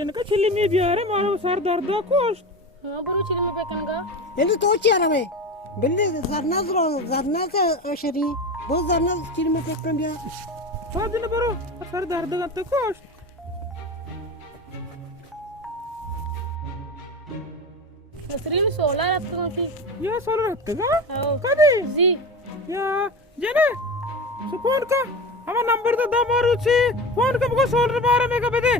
जिनका चिल्ली में बिहार मारो सर दर्द कोस्ट बरू चिल्ली में बेकनगा ele tochi arame belle zarna se shari bo zarna chiri me tekram biya sir दिन बरो सर दर्द करते कोस्ट नसरीन 16 रखते होती या सोलर रखते का आओ कभी जी या जने सुपोन का हमारा नंबर तो दम और उसी फोन का मुझे सोलर बारे में कब दे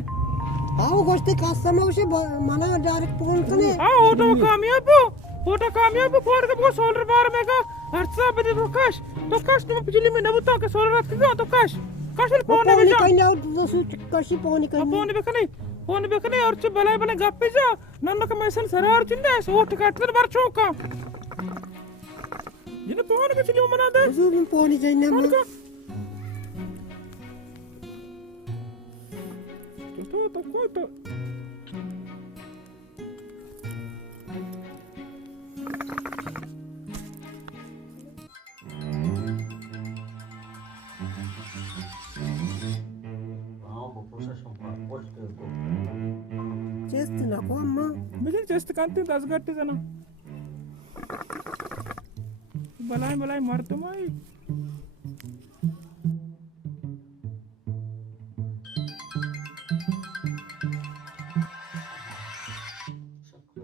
aw goste customer se mana direct phone kane हाँ वो तो कामयाब फोन का मुझे सोलर बारे में का हर्षा बदे तो काश तुम बिजली में न बुता के सोलर रखते का तो काश फोन में जा kain out su kashi phone kain phone बेकने और च बलाय गप्पे जा नन्न का मैसन सरार चिंदे सो टकाटन बार चौका जिने फोन के चिली मना दे zu phone jaine phone ma का तो कोई तो చేస్తున్నా కో అమ్మ बिजली चेस्ट कांते 10 घंटे जना बलाय मारते माई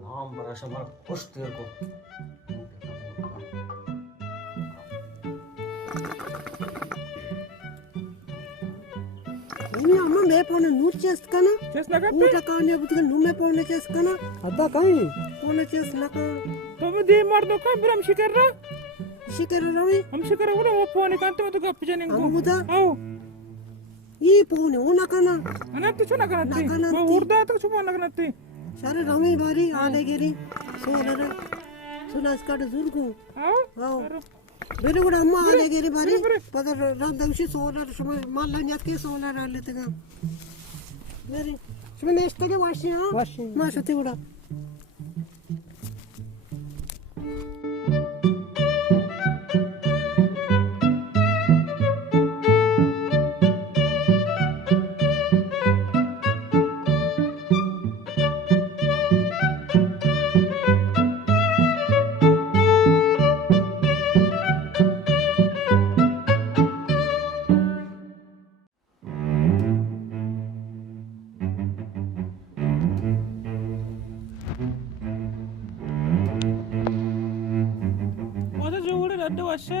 नाम बड़ा शमर खुश तेरे को ఇన్ని అమ్మ మే ఫోన్ నూట్ చేస్తానా चेस्ट लगा ఊట కానే బుతుగా నువ్వే ఫోన్ చేస్తానా అద్దా కాయి ఫోన్ చేస్తున్నా तो मैं दे मार दो का बिरम शिकर रा शिकर रवी हम शिकर वो फोन कांते में तो गप जाने को అమ్ముదా आओ ఈ ఫోన్ ఓనకనా अने तो छना करते नकनती। वो उड़दा तो छुपा ना करते సరే రవి బారి ఆడగిరి సోలర సునాస్ కాడ జుర్గు आओ आओ ಬೇರೆ ಕೂಡ ಅಮ್ಮ ಆಡಗಿರಿ ಬಾರಿ ಪದರ ರಂದೌಶಿ ಸೋಲರ ಸುಮ ಮಲ್ಲನ್ಯಾಕ್ಕೆ ಸೋಲರ ಅಲ್ಲಿತಗ ಬೇರೆ ಸುಮ ನೆಸ್ಟಗೆ ವಾಶಿ ಮಾ ಸತಿ ಕೂಡ वो जो उड़े रड्डे वशे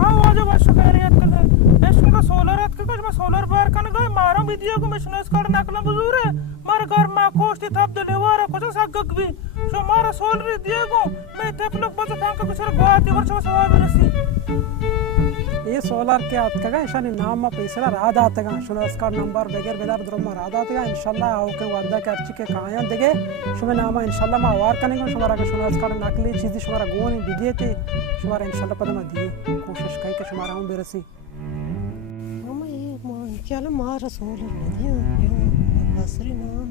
हाँ वो जो वशे खैरियत कर नेशनल का सोलर रख के कुछ मैं सोलर बार करने गए मारा वीडियो को मैं सुनेस कर नकला बुजुर है मार घर में कोस्ट थप दे लेवारा कुछ सागक भी सो मारा सोलर दिए को मैं थे लोग बस फंक कुछ बात ही वर्ष सवाल रसी ये सोलर के आत कगा इशानी नाम में पैसा राधा आतगा शुरू उसका नंबर बगैर बेदार द्रोम राधा आतगा इंशाल्लाह आओ के वादा के अर्ची के काया देगे शुमे नाम इंशाल्लाह मा वार कनेगो शुमारा के शुरू उसका नकली चीज शुमारा गोनी बिगे थे शुमारा इंशाल्लाह पदमा दी कोशिश कई के शुमारा हम बेरसी ಅಮ್ಮ ಈ ಚಲ ಮಾರ ಸೋಲರ ನದಿಯ ಬಸರಿ ನಾಮ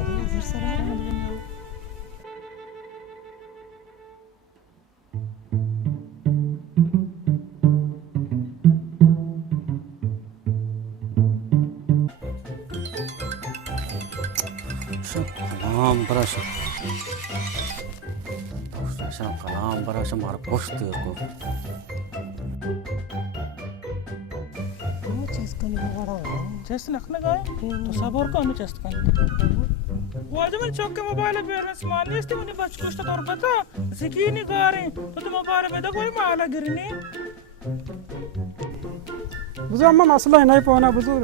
ಅದು ಜರ್ಸರ कलाम बड़ा कलाम बड़ा शमर खुश तेरे को అమ్మ చేసుకొని పోవడం चेस्ट रखने गए तो सबर को हमें चेस्ट कर वो आज मैं चौक के मोबाइल पे बैलेंस मान लिया इसलिए मैंने बच कुछ तो और पता सिकी नहीं गा रहे तो तुम मोबाइल में तो कोई माला गिरनी बुझो अम्मा मसला है नहीं पहुंचा बुझो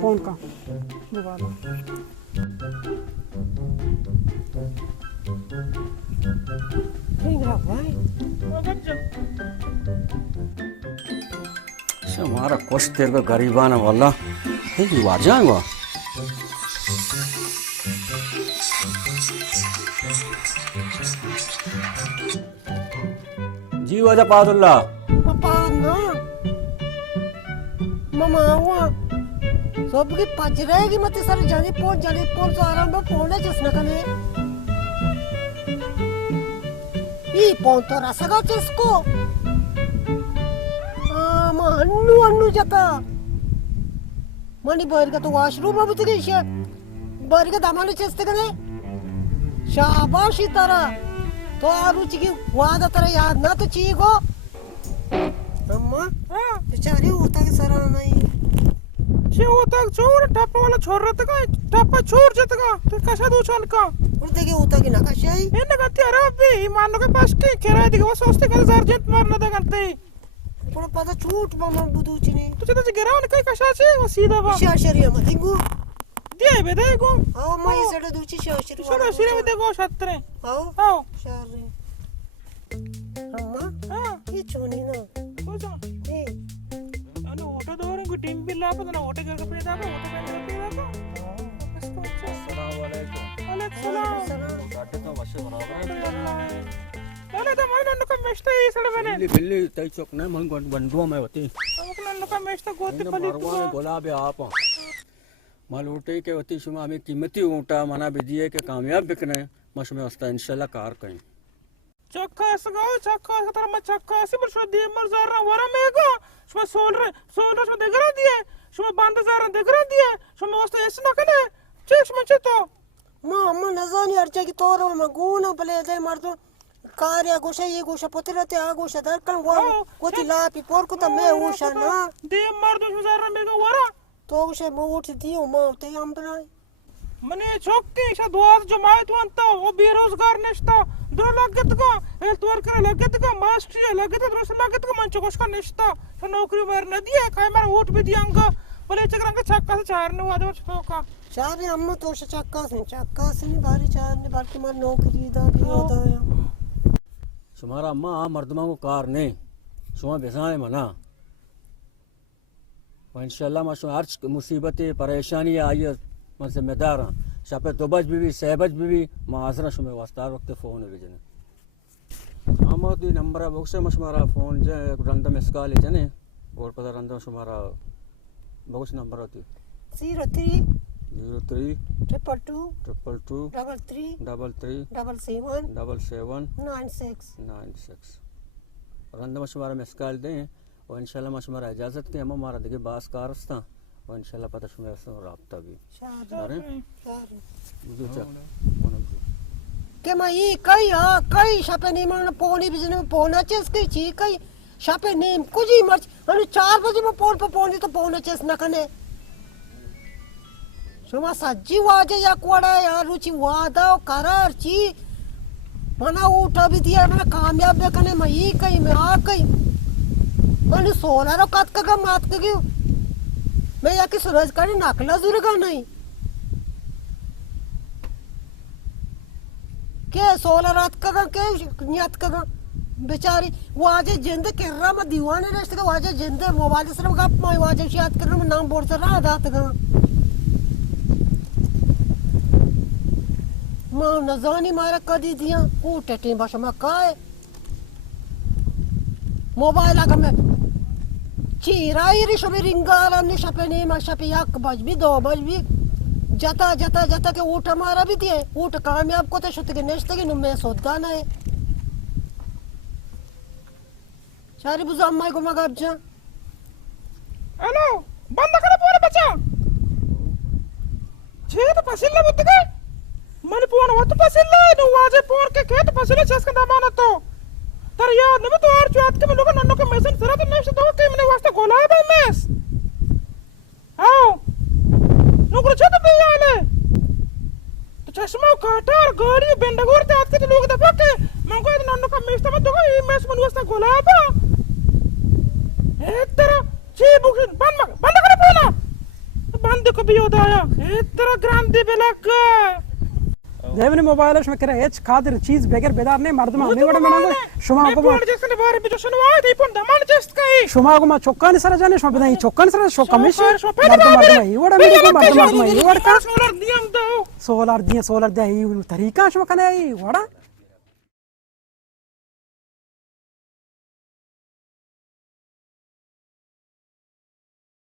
फोन का मोबाइल ठीक रहा भाई वो बच जा हमारा खुश तेरे को गरीबाना वाला ये आ जाएगा जी वजह पादुल्ला पापा ना ममा हुआ सबकी पच रहेगी मत सर जाने पहुंच तो आराम में पहुंचने जिसने कने ई पहुंच तो रसगा जिसको अन्नू जाता मनी बरगा तो वाशरूम अब तक इशा बरगा दामाने చేస్తే కదా शाबाश इतारा तो आरुचिकी वादा तरह याद ना तो चीको अम्मा बेचारी होता के सरा नहीं शे होता छोड़ टप्पा वाला छोड़ रहा था टप्पा छोड़ जाता का तो कशा दो छान का और देखे होता की ना कशाई इन्हें कहते हैं अरे मान लो के पास के किराए दिखे वो सोचते कि अर्जेंट मारना था करते पर पता छूट मामा बुदूची ने तो चलो गिरा उनका कशा से वो सीधा बा शाशरिया मत इंगू दिए बेटे को आओ माई सड़ा दूची शाशरी शाशरी में देखो छतरे आओ शाशरी अम्मा हां ये चोनी ना कोसा ए अनु ओटो दोर को टीम बिल ला पता ना ओटो के कपड़े दाबा ओटो के कपड़े दाबा इसको अच्छा अस्सलाम वालेकुम अलैक्सलाम साटे तो वशे बराबर बोले तो मैं नन्नु का मेष्टा ये सड़ बने बिल्ली तई चौक ने मन बंडुआ में होती हमको नन्नु का मेष्टा गोते पली तू गुलाब आप माल ऊटे के होती शुमा हमें कीमती ऊँटा मना बिदिए के कामयाब बिकने मश में वस्ता इंशाल्लाह कार कहीं चक्का सगाओ चक्का सतर मैं चक्का से बरसो दिए मर ज़रा वरा मेगा शुमा सोलर शुमा देगरा दिए शुमा बांध ज़रा देगरा दिए शुमा वस्ता ऐसे ना कने चेक मंचे तो मां अम्मा नजानी अर्चा की तोर में गुना भले दे मार दो कार्य गोशा ये गोशा पोतरते आ गोशा दरकन गोती लापी पोर को तो मैं ओशा ना दिए मर दो ज़रा मेगा वरा तो गोशा मोट दियो मां ते हम बनाए मने चौकी शा दुआस जमायत वंता वो बेरोजगार नष्टा द्रो लगत का हेल्थ वर्कर लगत का मास्टर लगत द्रोस लगत का मंच कोश का नष्टा तो नौकरी मार न दिए काय मार वोट भी दियांगा बोले चक्रांगा छक्का से चार ने वादे वर्ष तो का चार अम्मा तो चक्का से नहीं बारी चार ने बाकी मार नौकरी दा भी होता है शुमारा अम्मा मर्दमा को कार ने शुमा बेसाने मना इंशाल्लाह मशु अर्ज मुसीबतें परेशानी आई मैं जिम्मेदार हाँ शापे दोबज बीवी सहबज बीवी माजरा शुमे वास्तार वक्त फ़ोन है जने आमोदी नंबर है बक्से मशमारा फ़ोन जे रंदम इसकाल है जने और पता रंदम शुमारा बक्स नंबर होती 03 03 222 222 33 33 77 77 96 96 रंदम शुमारा में इसकाल दें और इंशाल्लाह मशमारा इजाज़त के हम हमारा देखिए बास कारस्ता और इंशाल्लाह पता शुमे ऐसा राब्ता भी अरे मुझे के मैं ये कई शापे नहीं मन पोनी बिजने में पोना चेस कई ची कई शापे नेम कुछ ही मर्च अनु 4 बजे में पोन पे पोनी तो पोना चेस न कने शुमा सज्जी वाजे या कोड़ा या रुचि वादा करार ची मना उठा भी दिया मना कामयाब बे कने मैं ये कई मैं आ कई अनु 16 रो कत का मात के मैं या कि सूरज का नाकला जुरगा नहीं के 16 रात का के नियत का बेचारी वाजे जिंद कर रहा मैं दीवाने रेस्ट का वाजे जिंद मोबाइल से गप मैं वाजे याद कर रहा नाम बोल रहा रात का मां नजानी मारा कदी दिया कूटे टीम भाषा में काय मोबाइल आगा में चीराई रिशो में रिंगाला ने शपे ने मा शपे 1 बज भी 2 बज भी जता के ऊट मारा भी दिए ऊट कामयाब को तो शुत के नेश्ते के नुमे सोदा ना है सारी बुझा अम्मा को मगर जा हेलो बंद कर पूरे बच्चा छे तो पसिल्ला बुत के मन पोन वत पसिल्ला नु वाजे पोर के खेत पसिल्ला छस का दामाना तो तर याद न तो और चात के लोग नन्नो के मैसेज जरा तो नेक्स्ट तो के मैंने वास्ते गोला है मैस आओ नुकुर छत पे आले तो चश्मा काटा और गाड़ी बेंडगोर ते आत के लोग दबा के मंगो नन्नो का मैस तो ये मैस मन वास्ते गोला है एक तरह छी बुकिन बंद कर पोना बंद को भी होता है एक तरह ग्रांति बेलक देवने मोबाइल में करे एच खातिर चीज बेगर बेदार ने मर्द में हमें बड़ा मनांगो शुमा को मैं जैसे बारे में जो सुनवाए थे पण दमान जस्ट कई शुमा को मा चोक्का ने सर जाने शुमा बताई चोक्का ने सर शो कमिशन मर्द में वड़ा मेरी को मर्द में वड़ा का सोलर दिया तरीका शुमा कने वड़ा